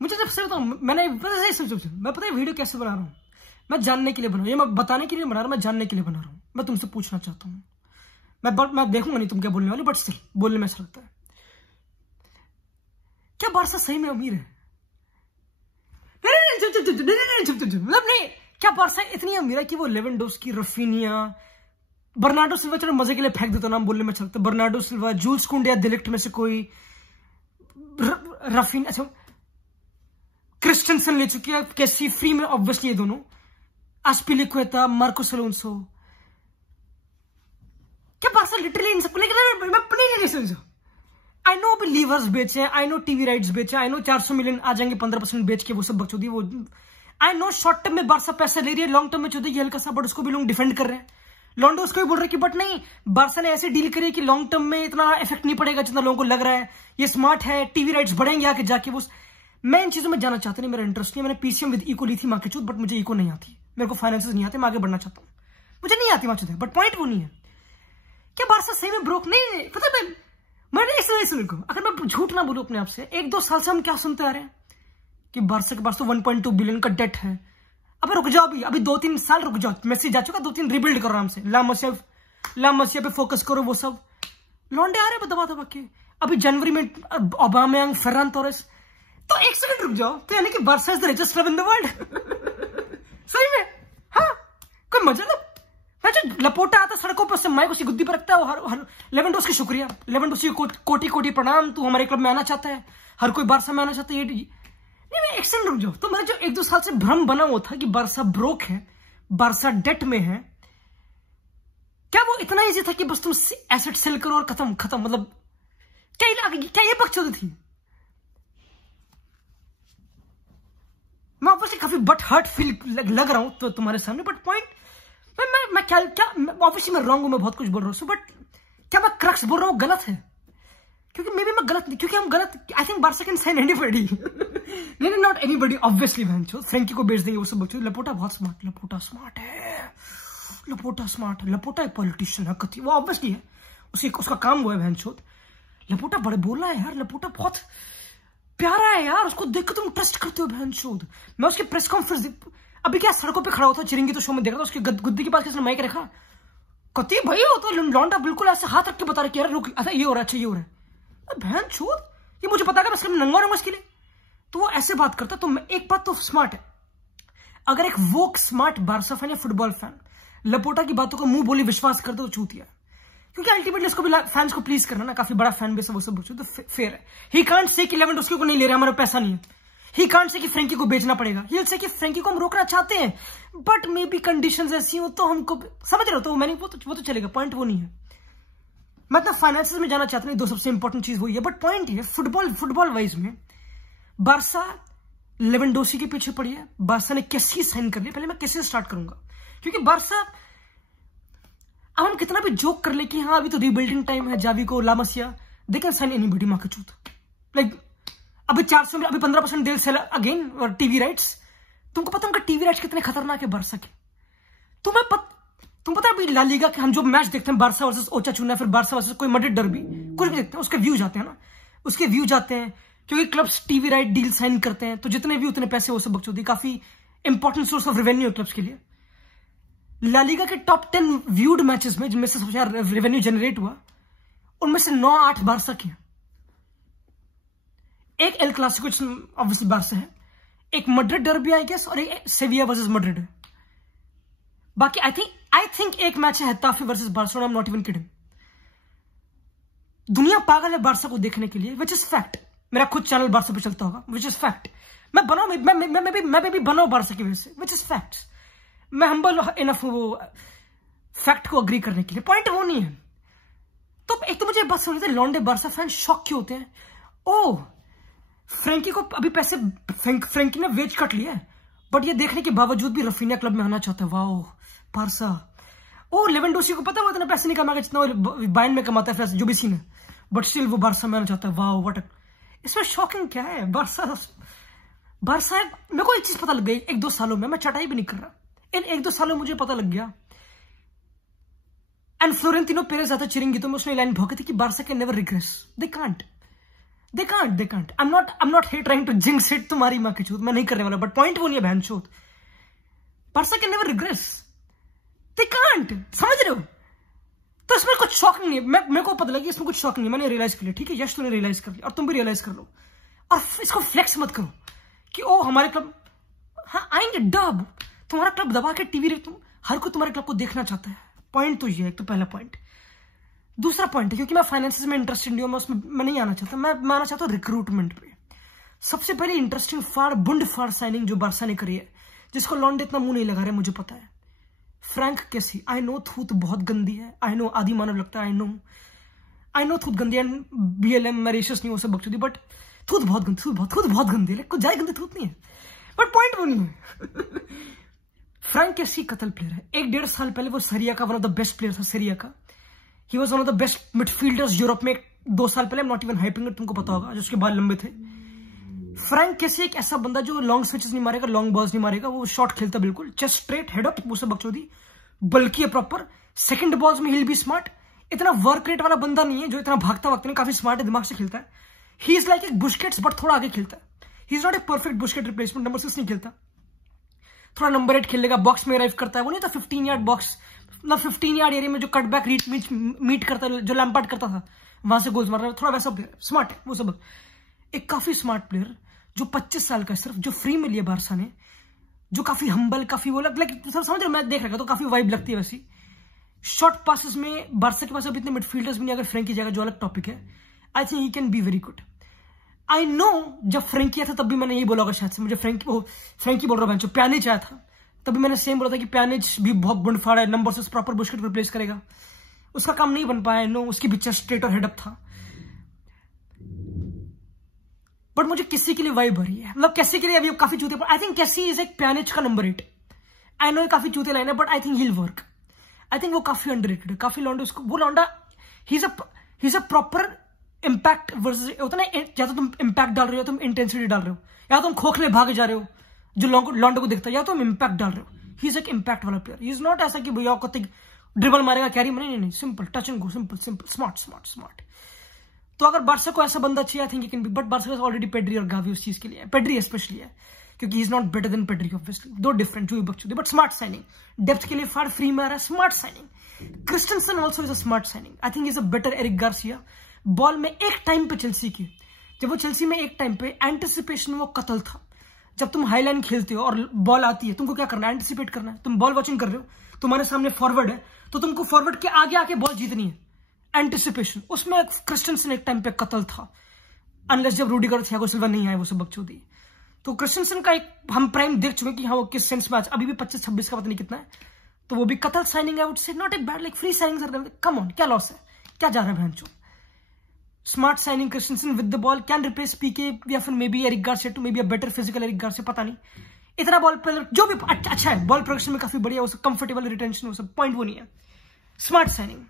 मुझे जब से बताऊं, मैं पता है वीडियो कैसे बना रहा हूँ, मैं जानने के लिए बना रहा हूँ, ये मैं बताने के लिए बना रहा हूँ, मैं जानने के लिए बना रहा हूँ। मैं तुमसे पूछना चाहता हूँ, मैं देखूंगा नहीं तुम क्या बोलने वाले, बट स्टिल बोलने में अच्छा लगता है। क्या बारसा सही में अमीर है? मतलब नहीं, क्या बारसा इतनी अमीर है कि वो लेवेंडोस्की, रफीनिया, बर्नार्डो सिल्वा, चलो मजे के लिए फेंक देता नाम बोलने में अच्छा लगता है, बर्नार्डो सिल्वा, जूल्स कुंडे या डिलिक्ट में से कोई, रफीन, अच्छा क्रिस्टेंसन ले चुकी है, कैसी फ्री में ऑब्वियसली ये दोनों, आस्पिलिक्वेटा, मार्कोस अलोंसो। क्या बारसा लिटरली इन सबको लेकर, मैं नहीं समझा। आई नो अभी लीवर्स बेचे, आई नो टीवी राइट्स बेचे, आई नो 400 मिलियन आ जाएंगे 15% बेच के, वो सब बकचोदी, वो आई नो शॉर्ट टर्म में बारसा पैसा ले रही है, लॉन्ग टर्म में चौधरी हल्का सा, बट उसको भी लोग डिफेंड कर रहे हैं। लॉन्डो उसको भी बोल रहे हैं कि बट नहीं, बारसा ने ऐसे डील करी कि लॉन्ग टर्म में इतना इफेक्ट नहीं पड़ेगा जितना लोगों को लग रहा है, ये स्मार्ट है, टीवी राइट्स बढ़ेंगे आके जाके। वो मैं इन चीजों में जाना चाहता नहीं, मेरा इंटरेस्ट नहीं है। मैंने पीसीएम विद इको ली थी माँ की चूत, बट मुझे इको नहीं आती, मेरे को फाइनेंसेस नहीं आते, मैं आगे बढ़ना चाहता हूँ, मुझे नहीं आती माँ चूत है, बट पॉइंट वो नहीं है। क्या बारसा सही में ब्रोक नहीं? पता है मैंने इसलिए को, अगर मैं झूठ ना बोलूं अपने आप से, 1-2 साल से हम क्या सुनते आ रहे हैं कि बारसा के पास तो 1.2 बिलियन का डेट है। अब रुक जाओ, अभी 2-3 साल रुक जाओ, मैसी जा चुका, 2-3 रिबिल्ड करो आराम से, ला मसिया पे फोकस करो, वो सब लौंडे आ रहे हैं दबा के। अभी जनवरी में ओबामेयांग, फर्रान टोरेस, तो एक सेकंड रुक जाओ, तो यानी कि Barça is the richest club in the world. सही में? हाँ, कोई मतलब लपोटा आता सड़कों पर से माइक उसी गुद्दी पर रखता है, हर लेवेंडोस्की शुक्रिया, लेवेंडोस्की को कोटि कोटि प्रणाम, तू हमारे क्लब में आना चाहता है, हर कोई बारसा में आना चाहता है। नहीं, मैं एक सेकंड रुक जाओ, तो मैं जो 1-2 साल से भ्रम बना हुआ था कि बारसा ब्रोक है, बारसा डेट में है, क्या वो इतना इजी था कि बस तुम एसेट सेल करो और खत्म, मतलब क्या ये बकचोदी थी? मैं ऑब्वियसली काफी बट हर्ट फील लग रहा हूं तो तुम्हारे सामने, बट पॉइंट मैं क्या ऑब्वियसली मैं रॉन्ग हूं, मैं बहुत कुछ बोल रहा हूं, बट क्या मैं क्रक्स बोल रहा हूं गलत है? क्योंकि मे बी मैं गलत नहीं, क्योंकि हम गलत, I think Barca can sign anybody, नहीं नॉट एनीबॉडी ऑब्वियसली। फ्रेंकी को बेच देंगे वो सब बच्चे। लपोटा बहुत स्मार्ट, लपोटा स्मार्ट है, लपोटा एक पॉलिटिशियन है, कथी वो ऑब्वियसली है, उसका काम वो है भैंचोद। लपोटा बड़े बोल रहा है यार, लपोटा बहुत प्यारा है यार, उसको देख के तुम ट्रस्ट करते हो भैंचोद। मैं उसकी प्रेस कॉन्फ्रेंस अभी क्या सड़कों पे खड़ा होता, चिरंगी तो शो में देख रहा था, उसकी गुद्दी के पास किसने माइक रखा, कती भाई हो तो लौंडा बिल्कुल ऐसे हाथ रख के बता रहा कि यार रुक, अच्छा ये हो रहा है, अच्छा ये हो रहा है, भैंचोद ये मुझे पता है मैं नंगा रहूंगा इसके लिए। तो वो ऐसे बात करता, तो एक बात तो स्मार्ट है, अगर एक वोक स्मार्ट बारसा फैन या फुटबॉल फैन लपोटा की बातों को मुंह बोली विश्वास करते तो चूतिया, क्योंकि अल्टीमेटली उसको भी फैंस को प्लीज करना ना, काफी बड़ा फैन बेस है वो सब, तो फेयर है। ही कांट से कि लेवेंडोस्की को नहीं ले रहे, हमारा पैसा नहीं है। ही कांट से कि फ्रेंकी को बेचना पड़ेगा, ही से कि फ्रेंकी को हम रोकना चाहते हैं, बट मे बी कंडीशंस ऐसी हो तो हमको, समझ रहे हो, तो मैंने वो तो चलेगा, पॉइंट वो नहीं है। मैं तो फाइनेंसेस में जाना चाहता नहीं, दो सबसे इंपॉर्टेंट चीज वही है, बट पॉइंट ये फुटबॉल वाइज में बारसा लेवेंडोस्की के पीछे पड़ी है, बारसा ने कैसे साइन कर लिया। पहले मैं कैसे स्टार्ट करूंगा, क्योंकि बारसा, अब हम कितना भी जोक कर ले कि हाँ अभी तो रीबिल्डिंग टाइम है, जावी को, लामसिया, दे कैन साइन एनीबॉडी मां का चूत, लाइक अभी 400 अभी 15% डेल सेल अगेन, और टीवी राइट्स, तुमको पता उनका टीवी राइट्स कितने खतरनाक है बारसा के? तुम पता है अभी ला लीगा के हम जो मैच देखते हैं बारसा वर्सेस ओचा चुना, फिर बारसा वर्सेस कोई मड्रिड डर्बी, कुछ भी देखते हैं, उसके व्यू जाते हैं ना, उसके व्यू जाते हैं, क्योंकि clubs TV right deal sign करते हैं, तो जितने व्यू उतने पैसे, वो सब बकचोदी, काफी इंपॉर्टेंट सोर्स ऑफ रेवेन्यू है क्लब्स के लिए। ला लीगा के टॉप 10 व्यूड मैचेस में, जिनमें से सबसे ज्यादा रेवेन्यू जनरेट हुआ, उनमें से 9-8 बारसा के। एक एल क्लासिको ऑब्वियसली बारसा है, एक मड्रिड डर्बी आई गेस, और एक सेविया वर्सेस मड्रिड है। बाकी आई थिंक एक मैच है Getafe versus Barcelona, I am not even kidding. दुनिया पागल है बारसा को देखने के लिए, विच इज फैक्ट। मेरा खुद चैनल बारसा पे चलता होगा, विच इज फैक्ट। मैं भी बनाऊं बारसा की वजह से, विच इज फैक्ट। मैं हम्बल इनफ हूं वो फैक्ट को अग्री करने के लिए, पॉइंट वो नहीं है। तो एक तो मुझे बात समझते हैं, लॉन्डे बारसा फैन शॉक क्यों होते हैं? ओह फ्रेंकी को अभी पैसे, फ्रेंकी ने वेज कट लिया है, बट ये देखने के बावजूद भी रफीनिया क्लब में आना चाहता है, वाओ बारसा। ओ लेवेंडोस्की को पता है वो इतना पैसे नहीं कमाएगा जितना वो बायर्न में कमाता है, जो भी सीन है, बट स्टिल वो बारसा में आना चाहता है, वाओ व्हाट। इसमें शॉकिंग क्या है? बारसा मेरे को एक चीज पता लग गई 1-2 सालों में, मैं चटाई भी नहीं कर रहा, इन 1-2 सालों में मुझे पता लग गया, एंड फ्लोरेंटिनो पेरेज आता चिरंगी तो मैं उसने लाइन भौंकी थी कि Barca can never regress, they can't. They can't. I am not trying to jinx it, तुम्हारी माँ की चूत, मैं नहीं करने वाला, बट पॉइंट वो नहीं है बहन चूत। Barca can never regress, they can't, समझ रहे हो? तो इसमें कुछ शॉक नहीं है, मेरे को पता लगी इसमें कुछ शॉक नहीं है, मैंने रियलाइज कर लिया, ठीक है यश तूने रियलाइज कर लिया, और तुम भी रियलाइज कर लो, और इसको फ्लेक्स मत करो कि ओ हमारे क्लब, हाँ आएंगे डब, तुम्हारा क्लब दबा के टीवी, तुम हर कोई तुम्हारे क्लब को देखना चाहता है। पॉइंट तो ये है, एक तो पहला पॉइंट। दूसरा पॉइंट है, क्योंकि मैं फाइनेंसिस में इंटरेस्टेड नहीं हूं, मैं उसमें मैं नहीं आना चाहता, मैं आना चाहता हूँ रिक्रूटमेंट पे। सबसे पहले इंटरेस्टिंग बुंड फाड़ साइनिंग जो बार्सा ने करी है, जिसको लॉन्डे इतना मुंह नहीं लगा रहे, मुझे पता है। फ्रैंक कैसी, आई नो थूत बहुत गंदी है, आई नो आदि मानव लगता है, आई नो थूत गंदी है, BLM मैरिशस नहीं हो सब बकचोदी, बट थूत बहुत गंदी है, कुछ ज्यादा गंदी थूत नहीं है, बट पॉइंट वो नहीं है। फ्रैंक कैसी कतल प्लेयर है, 1-1.5 साल पहले वो सीरिया का one of the best player था, सीरिया का। He was one of the best midfielders Europe में 2 साल पहले, नॉट इवन हाइपिंग इट, तुमको पता होगा, जो उसके बाल लंबे थे। फ्रैंक कैसी एक ऐसा बंदा जो लॉन्ग स्विचेस नहीं मारेगा, लॉन्ग बॉल्स नहीं मारेगा, वो शॉट खेलता बिल्कुल, चेस्ट स्ट्रेट, हेड अप, वो सब बकचोदी, बल्कि है प्रॉपर, सेकंड बॉल्स में हिल भी स्मार्ट, इतना वर्क रेट वाला बंदा नहीं है जो इतना भागता वक्त नहीं, काफी स्मार्ट है, दिमाग से खेलता है। ही इज लाइक एक बुस्केट्स बट थोड़ा आगे खेलता है, he is not a perfect Busquets replacement, number 6 नहीं खेलता, थोड़ा नंबर 8 खेलेगा, बॉक्स में अराइव करता है, वो नहीं था 15 यार्ड बॉक्स, मतलब 15 यार्ड एरिया में जो कटबैक मीट करता है, जो लैम्पार्ड करता था, वहां से गोल्स मार रहा है, थोड़ा वैसा प्लेयर, स्मार्ट है वो सब, एक काफी स्मार्ट प्लेयर जो 25 साल का सिर्फ, जो फ्री में लिया बार्सा ने, जो काफी हम्बल, काफी वो लाइक समझ रहे, मैं देख रहा था तो काफी वाइब लगती है वैसी। शॉर्ट पासेस में बार्सा के पास अब इतने मिडफील्डर्स भी नहीं, अगर फ्रैंकी जाएगा जो अलग टॉपिक है, I think he can be very good. I know जब फ्रैंकी आया था तब भी मैंने यही बोला होगा शायद से, मुझे फ्रैंकी बोल रहा हूँ, प्यानिच आया था तभी मैंने सेम बोला था कि प्यानिच भी बहुत बुंडफाड़ है, नंबर से प्रॉपर बुस्केट रिप्लेस करेगा, उसका काम नहीं बन पाया। नो उसकी पिक्चर स्ट्रेट और हेडअप था, बट मुझे किसी के लिए वाइब भरी है, मतलब कैसी के लिए अभी काफी चूते, आई थिंक कैसी इज एक प्यानिच का नंबर 8। आई नो काफी चूते लाइन है, but I think he will work, I think वो काफी अंडररेटेड है, काफी लौंडा उसको, वो लौंडा he is a proper impact versus, होता ना, या तो तुम इम्पैक्ट डाल रहे हो, तुम इंटेंसिटी डाल रहे हो, या तुम खोखले भागे जा रहे हो जो लॉन्डो को दिखता है, या तो तुम इम्पैक्ट डाल रहे हो। ही इज एक इम्पैक्ट वाला प्लेयर, ही इज नॉट ऐसा कि भैया को ड्रिबल मारेगा कैरी में, नहीं, simple touch and go, simple smart. तो अगर बार्सा को ऐसा बंदा चाहिए, I think can be, but Barca already Pedri और गावी उस चीज के लिए, पेड्री स्पेशली है, क्योंकि he is not better than Pedri obviously, दो डिफरेंट जो बच्चों, बट स्मार्ट साइनिंग, डेप्थ के लिए फाड़ फ्री में आ रहा है, smart signing. Christensen also is a smart signing, I think is a better Eric Garcia. Ball में एक टाइम पे चेल्सी की, जब वो चेल्सी में एक टाइम पे एंटिसिपेशन में वो कतल था, जब तुम हाईलाइन खेलते हो और बॉल आती है, तुमको क्या करना है, एंटिसिपेट करना है, तुम बॉल वॉचिंग कर रहे हो, तुम्हारे सामने फॉरवर्ड है, तो तुमको फॉरवर्ड के आगे आके बॉल जीतनी है, एंटिसिपेशन। उसमें क्रिस्टेंसन एक टाइम पे कतल था, अनलेस जब रूडिगर थियागो सिल्वा नहीं आए, वो सब बकचोदी। तो क्रिस्टेंसन का एक हम प्राइम देख चुके कि हाँ वो किस सेंस में, अभी भी 25-26 का पता नहीं कितना है, तो वो भी कतल साइनिंग है, would say not a bad, like free signing, come on, क्या लॉस है, क्या जा रहा है भैंचो। Smart signing, Christensen with the ball can replace Pique, या फिर maybe Eric Garcia to maybe a better physical Eric Garcia, पता नहीं, इतना बॉल प्लेयर जो भी अच्छा है, बॉल प्रोडक्शन में काफी बढ़िया, वो सब कंफर्टेबल, रिटेंशन, वो सब पॉइंट वो नहीं है, स्मार्ट साइनिंग।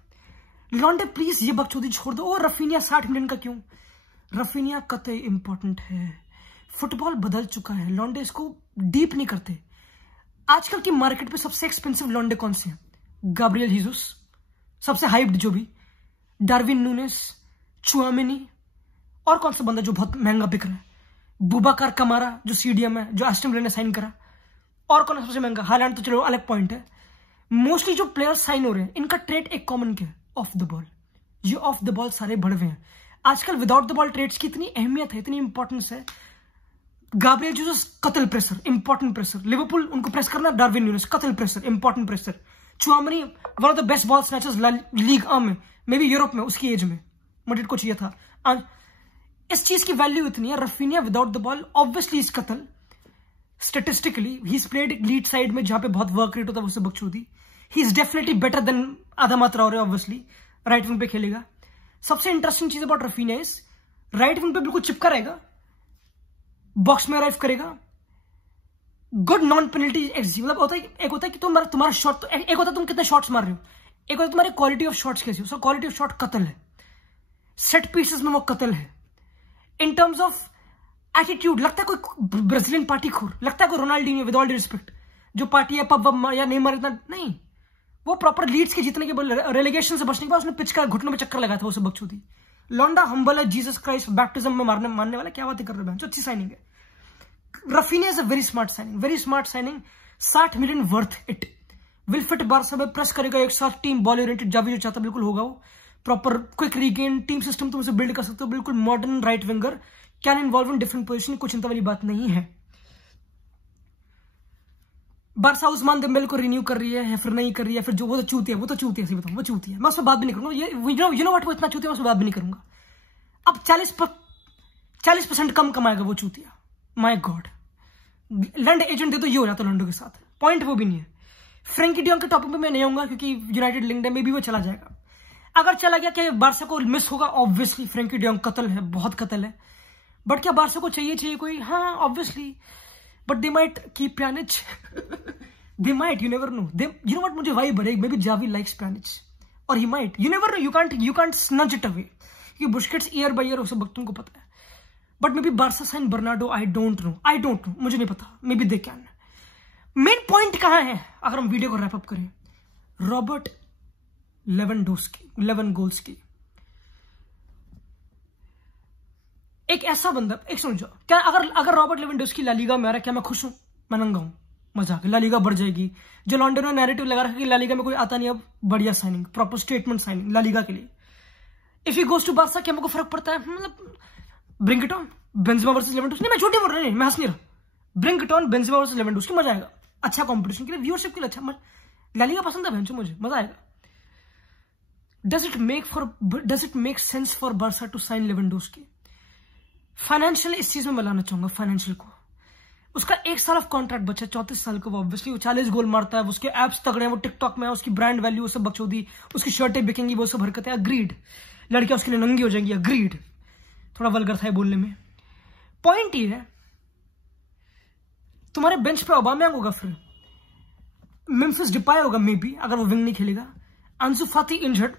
लॉन्डे प्लीज ये बकचोदी छोड़ दो, और रफीनिया 60 मिलियन का क्यों, रफीनिया कतई इंपॉर्टेंट है, फुटबॉल बदल चुका है, लॉन्डे इसको डीप नहीं करते। आजकल की मार्केट पे सबसे एक्सपेंसिव लॉन्डे कौन से हैं, गैब्रियल जीसस, सबसे हाइप्ड जो भी, डार्विन नूनेस, चुआमेनी, और कौन सा बंदा जो बहुत महंगा बिक रहा है, बुबाकार कमारा जो सीडीएम है, जो एस्टन विला ने साइन करा, और कौन सबसे महंगा, हालैंड तो चलो अलग पॉइंट है। मोस्टली जो प्लेयर्स साइन हो रहे हैं, इनका ट्रेड एक कॉमन क्या है, ऑफ द बॉल, ये ऑफ द बॉल सारे बढ़ हुए हैं आजकल। विदाउट द बॉल ट्रेड्स की इतनी अहमियत है, इतनी इंपॉर्टेंस है। गैब्रियल जीसस कतल प्रेशर, इंपॉर्टेंट प्रेशर, लिवरपूल उनको प्रेस करना, डार्विन न्यूनेस कतल pressure, important pressure, Tchouameni one of the best ball snatchers league में, मे बी यूरोप में, उसकी एज में मड्रिड को चाहिए था। इस चीज की वैल्यू इतनी है। Raphinha without the ball obviously is कतल, statistically he is played left side में जहां पे बहुत वर्क रेट होता है, वो सब बकचोदी। He is definitely better than Adama Traore, obviously right wing पे खेलेगा। सबसे इंटरेस्टिंग चीज about Raphinha is right wing पे बिल्कुल चिपका रहेगा, बॉक्स में अराइव करेगा, गुड नॉन पेनल्टी एक्सजी, मतलब होता है एक होता है कि तुम्हारा शॉट, एक होता है तुम कितने शॉट्स मार रहे हो, एक होता है तुम्हारी क्वालिटी ऑफ शॉट्स कैसी हो। क्वालिटी ऑफ शॉट कतल है, सेट पीसेस में वो कतल है। इन टर्म्स ऑफ एटीट्यूड लगता है कोई ब्राजीलियन पार्टी खोर, लगता है कोई रोनाल्डीनियो, विद ऑल डिस्पेक्ट, जो पार्टी है पब या नेमार, इतना नहीं। वो प्रॉपर लीड्स के जीतने के बाद, रेलेगेशन से बचने के बाद उसने पिच का घुटनों में चक्कर लगाया था, वो सब बकचोदी। लॉन्डा हम्बल है, जीसस क्राइस्ट बैप्टिज्म में मानने वाला, क्या बात कर रहे हैं, अच्छी साइनिंग है। Raphinha is a very smart signing, 60 million worth it, will fit Barça में, प्रेस करेगा एक साथ, टीम बॉल ओरिएंटेड, जावी जो चाहता बिल्कुल होगा वो, proper quick regain, team system तुम उसे बिल्ड कर सकते हो, बिल्कुल modern right winger, can involve in different position, कुछ चिंता वाली बात नहीं है। बारसा उस्मान देम्बेले को रिन्यू कर रही है फिर नहीं कर रही है, फिर जो वो तो चूती है, सही बताऊं, वो चूती है, मैं उसमें बात भी नहीं करूंगा, ये नो व्हाट, वो इतना चूती है, मैं उसमें बात भी नहीं करूंगा। अब 40% कम कमाएगा वो चूतिया, माय गॉड, लैंड एजेंट दे तो ये हो जाता लॉन्डो के साथ, पॉइंट वो भी नहीं है। फ्रैंकी डियोंग के टॉपिक पे मैं नहीं आऊंगा क्योंकि यूनाइटेड लिंक्ड है, मे बी वो चला जाएगा। अगर चला गया क्या बारसा को मिस होगा, ऑब्वियसली फ्रैंकी डियोंग कत्ल है, बहुत कत्ल है, बट क्या बारसा को चाहिए कोई, हाँ obviously, but they might keep Pjanic, they might, you never know, you know what, मुझे वाइब बढ़ेगी, maybe Xavi likes Pjanic, और he might, you never know, you can't snatch it away, क्योंकि Busquets year by year, उसे वक्त तुमको पता है, but maybe Barca sign Bernardo, I don't know, मुझे नहीं पता, maybe they can. Main point कहां है अगर हम वीडियो को रैप अप करें, रॉबर्ट लेवेंडोस्की, 11 गोल्स की, एक ऐसा बंदा, एक समझो, क्या अगर रॉबर्ट लेवेंडोस्की ला लीगा में आ रहा है, क्या मैं खुश हूं, मैं नंगा हूं, मजाक, ला लीगा बढ़ जाएगी, जो लॉन्डो ने नैरेटिव लगा रखा कि ला लीगा में कोई आता नहीं, अब बढ़िया signing, proper statement signing La Liga के लिए, if he goes to Barca, क्या मेरे को फर्क पड़ता है, मतलब bring it on, Benzema versus Lewandowski, नहीं मैं झूठी बोल रहा, नहीं मैं हंस नहीं रहा, bring it on, Benzema versus Lewandowski, मजा आएगा, अच्छा कंपटीशन के लिए, व्यूअरशिप के लिए अच्छा, ला लीगा पसंद है बेंचो, मुझे मजा आएगा। Does it make sense for Barca to sign Lewandowski? Financial, इस चीज में मैं लाना चाहूंगा फाइनेंशियल को, उसका 1 साल ऑफ कॉन्ट्रैक्ट बचा, 34 साल का, वो ऑब्वियसली वो 40 गोल मारता है, उसके एप्स तगड़े हैं, वो टिकटॉक में है, उसकी ब्रांड वैल्यू, वो सब बकचोदी, उसकी शर्टें बिकेंगी, वो सब हरकतें, अग्रीड, लड़कियां उसके लिए नंगी हो जाएंगी, अग्रीड, थोड़ा वल्गर था बोलने में। पॉइंट ये है, तुम्हारे बेंच पे ओबामेयांग होगा, फिर मेम्फिस डिपाय होगा मे बी, अगर वो विंग नहीं खेलेगा, अंसु फाती इंजर्ड,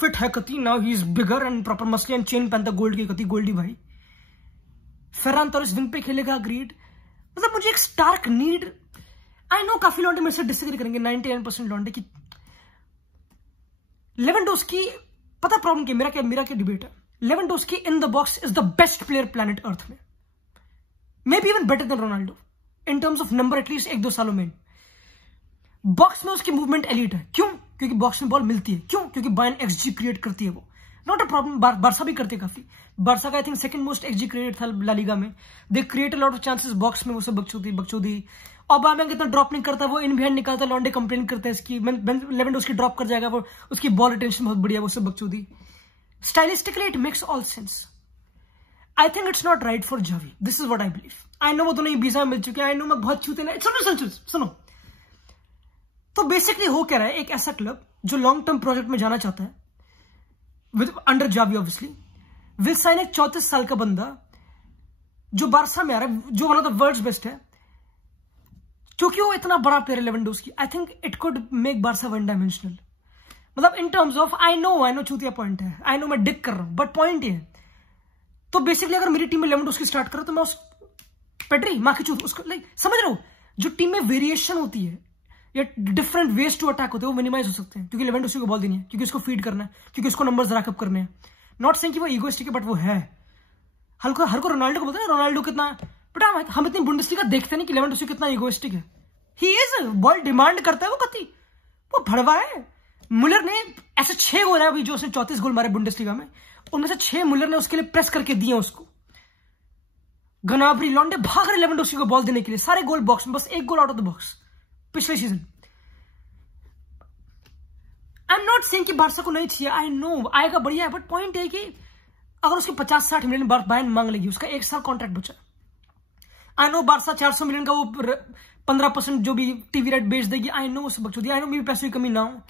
फिट है कति, now he is bigger and proper muscly and chain पहनता गोल्ड की कति, गोल्डी भाई, फेरान तोरेस विंग पे खेलेगा, अग्रीड, मतलब मुझे एक स्टार्क नीड, आई नो काफी लॉन्डे मेरे से डिसएग्री करेंगे, 99% लॉन्डे की, लेवेंडोस्की, पता प्रॉब्लम क्या, मेरा क्या डिबेट है, Lewandowski in the box is the best player planet earth में, maybe even better than Ronaldo in terms of number, at least 1-2 सालों में। बॉक्स में उसकी मूवमेंट एलीट है, क्यों? क्योंकि बॉक्स में बॉल मिलती है, क्यों? क्योंकि बायन एक्सजी क्रिएट करती है, वो नॉट अ प्रॉब्लम, बारसा भी करते काफी, बारसा का I think second most XD create था ला लीगा में, they create a lot of chances box में, वो सब बकचोदी, ओबामेयांग इतना ड्रॉप नहीं करता, वो इन बिहाइंड निकालता, लॉन्डे कंप्लेन करते हैं इसकी, लेवेंडोस्की ड्रॉप कर जाएगा, वो उसकी बॉल रिटेंशन बहुत बढ़िया, वो सब बकचोदी, stylistically it makes all sense, I think it's not right for Xavi, this is what I believe, I know वो दोनों ही वीजा मिल चुके हैं, आई नो मैं बहुत छूते ना, सुनो, तो बेसिकली हो क्या रहा है, एक ऐसा क्लब जो लॉन्ग टर्म प्रोजेक्ट में जाना चाहता है, with under Xavi obviously, will sign एक 34 साल का बंदा जो बारसा में आ रहा है, जो one of the world's best है, क्योंकि वो इतना बड़ा प्लेयर है Lewandowski, I think it could make Barca one dimensional, मतलब in terms of, I know चूतिया पॉइंट है, आई नो मैं डिक कर रहा हूं, बट पॉइंट ये है, तो बेसिकली अगर मेरी टीम में लेवेंडोस्की स्टार्ट करो, तो मैं उस पेड्री मां की चूत उसको, लाइक समझ रहा हूं, जो टीम में वेरिएशन होती है या डिफरेंट वेज टू अटैक होते हैं, वो मिनिमाइज हो सकते हैं, क्योंकि लेवेंडोस्की को बॉल देनी है, क्योंकि उसको फीड करना है, क्योंकि उसको नंबर्स रैकअप करने हैं, नॉट सेइंग कि वो ईगोइस्टिक है, बट वो है, हर को रोनाल्डो को बोलते हैं, रोनाल्डो कितना, बट हम इतनी बुंडेसलीगा देखते नहीं कि लेवेंडोस्की कितना ईगोइस्टिक है, ही इज, बॉल डिमांड करता है वो कति, वो भड़वा है। मुलर ने ऐसे 6 गोल है अभी जो उसने 34 गोल मारे बुंडेसलीगा में, उनमें से 6 मुलर ने उसके लिए प्रेस करके दिए उसको, गनाब्री लॉन्डे भाग रहे लेवेंडोस्की को बॉल देने के लिए, सारे गोल बॉक्स में, बस 1 गोल आउट ऑफ द बॉक्स पिछले season. I am not saying कि बारसा को नहीं चाहिए, आई नो आएगा बढ़िया है, बट पॉइंट है कि अगर उसके 50-60 मिलियन बायन मांग लेगी, उसका 1 साल कॉन्ट्रैक्ट बचा, आई नो बारसा 400 मिलियन का वो 15% जो भी टीवी राइट बेच देगी, आई नो उसे बकचोदी, आई नो मेरी पैसे की कमी ना हो,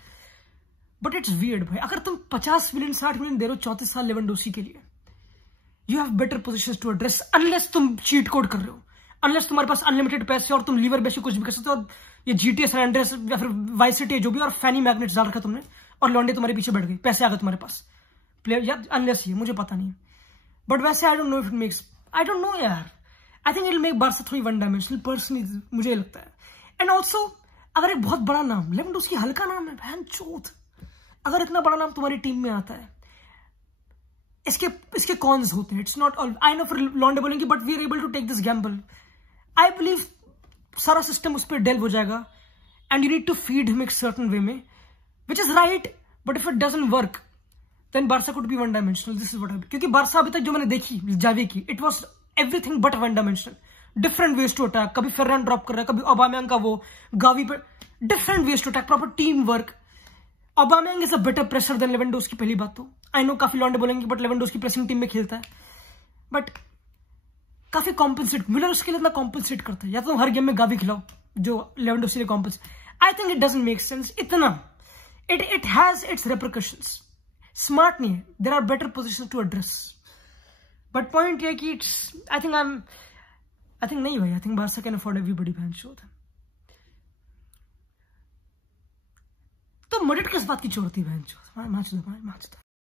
बट इट्स वियर्ड भाई, अगर तुम 50 मिलियन 60 मिलियन दे रहे हो 34 साल लेवेंडोस्की के लिए, you have better positions to address, unless तुम चीट कोड कर रहे हो, अनलेस तुम्हारे पास अनलिमिटेड पैसे और तुम लीवर बेस कुछ भी कर सकते हो, ये जीटीएस एंड्रेस या फिर वाइस सिटी जो भी, और फैनी मैग्नेट्स डाल रखा तुमने, और लॉन्डे तुम्हारे पीछे बैठ गए, पैसे आ गए तुम्हारे पास प्लेयर, या अनलेस ये मुझे पता नहीं, बट वैसे I don't know if it makes, I don't know यार, I think it will make Barca थोड़ी वन डायमेंशनल पर्सनली, मुझे लगता है। एंड ऑल्सो अगर एक बहुत बड़ा नाम, लेवेंडोस्की हल्का नाम है बहन चोत, अगर इतना बड़ा नाम तुम्हारी टीम में आता है, इसके कॉन्स होते हैं. It's not all, I know for लॉन्डे बोलेंगे but we are able to take this gamble. I believe सारा सिस्टम उस पर डेल्व हो जाएगा and you need to feed him एक सर्टन वे में, which is right. But if it doesn't work then Barca could be one dimensional. This is what I, क्योंकि बारसा अभी तक जो मैंने देखी जावी की, it was everything but one dimensional. Different ways to attack. कभी फेर्रान ड्रॉप कर रहा है, कभी ओबामेयांग का वो गावी पर, different ways to attack, proper team work. Aubameyang is a better presser than Lewandowski. पहली बात तो आई नो काफी लॉन्डे बोलेंगे बट लेवेंडोस्की प्रेसिंग टीम में खेलता है, बट काफी कॉम्पनसेट मिलर उसके लिए इतना कॉम्पनसेट करता है. या तो हर गेम में गावी खिलाओ जो लेवेंडोस्की ने compensate. I think it doesn't make sense इतना. It has its repercussions. Smart नहीं है. There are better position to address. But point ये कि इट्स, आई थिंक नहीं भाई, I think Barca can afford everybody बहन चोद. तो मडिट किस बात की चोर थी बहन चोद. माच दो.